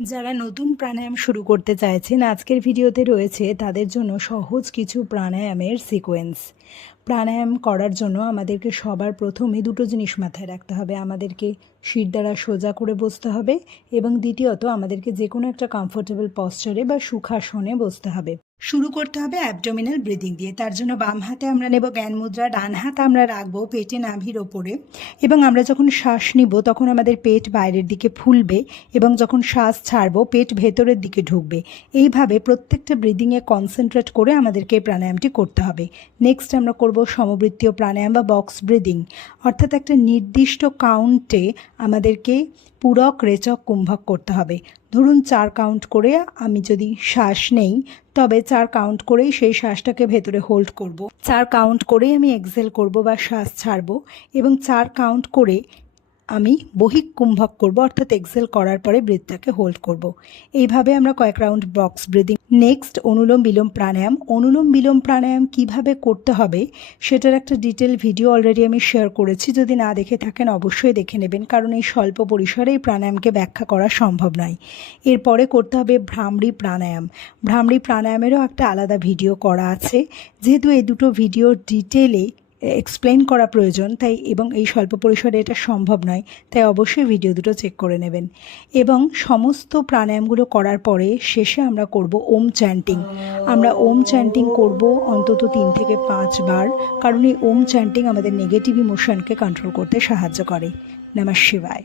যারা নতুন প্রাণায়াম শুরু করতে চাইছেন আজকের ভিডিওতে রয়েছে তাদের জন্য সহজ কিছু প্রাণায়ামের সিকোয়েন্স। প্রাণায়াম করার জন্য আমাদেরকে সবার প্রথমে দুটো জিনিস মাথায় রাখতে হবে। আমাদেরকে শিরদাঁড়া সোজা করে বসতে হবে এবং দ্বিতীয়ত আমাদেরকে যে কোনো একটা কমফোর্টেবল পশ্চারে বা সুখাসনে বসতে হবে। শুরু করতে হবে অ্যাবডোমিনাল ব্রিদিং দিয়ে। তার জন্য বাম হাতে আমরা নেব জ্ঞান মুদ্রা, ডান হাত আমরা রাখবো পেটে নাভির ওপরে এবং আমরা যখন শ্বাস নিব তখন আমাদের পেট বাইরের দিকে ফুলবে এবং যখন শ্বাস ছাড়বো পেট ভেতরের দিকে ঢুকবে। এইভাবে প্রত্যেকটা ব্রিদিংয়ে কনসেন্ট্রেট করে আমাদেরকে এই প্রাণায়ামটি করতে হবে। নেক্সট আমরা করব সমবৃত্তীয় প্রাণায়াম বা বক্স ব্রিদিং, অর্থাৎ একটা নির্দিষ্ট কাউন্টে আমাদেরকে পূরক, রেচক, কুম্ভক করতে হবে। ধরুন 4 কাউন্ট করে আমি যদি শ্বাস নেই তবে 4 কাউন্ট করেই সেই শ্বাসটাকে ভেতরে হোল্ড করব, 4 কাউন্ট করেই আমি এক্সহেল করব বা শ্বাস ছাড়ব এবং 4 কাউন্ট করে আমি বহিঃকুম্ভক করব, অর্থাৎ এক্সহেল করার পরে ব্রিথটাকে হোল্ড করব। এইভাবে আমরা কয়েক রাউন্ড বক্স ব্রিদিং। নেক্সট অনুলোম বিলোম প্রাণায়াম। অনুলোম বিলোম প্রাণায়াম কিভাবে করতে হবে সেটার একটা ডিটেল ভিডিও অলরেডি আমি শেয়ার করেছি। যদি না দেখে থাকেন অবশ্যই দেখে নেবেন, কারণ এই স্বল্প পরিসরে এই প্রাণায়ামকে ব্যাখ্যা করা সম্ভব নয়। এরপরে করতে হবে ভ্রামরী প্রাণায়াম। ভ্রামরী প্রাণায়ামেরও একটা আলাদা ভিডিও করা আছে। যেহেতু এই দুটো ভিডিও ডিটেলে এক্সপ্লেন করা প্রয়োজন তাই, এবং এই স্বল্প পরিসরে এটা সম্ভব নয়, তাই অবশ্যই ভিডিও দুটো চেক করে নেবেন। এবং সমস্ত প্রাণায়ামগুলো করার পরে শেষে আমরা করব ওম চ্যান্টিং। আমরা ওম চ্যান্টিং করব অন্তত 3 থেকে 5 বার, কারণ এই ওম চ্যান্টিং আমাদের নেগেটিভ ইমোশনকে কন্ট্রোল করতে সাহায্য করে। নমঃ শিবায়।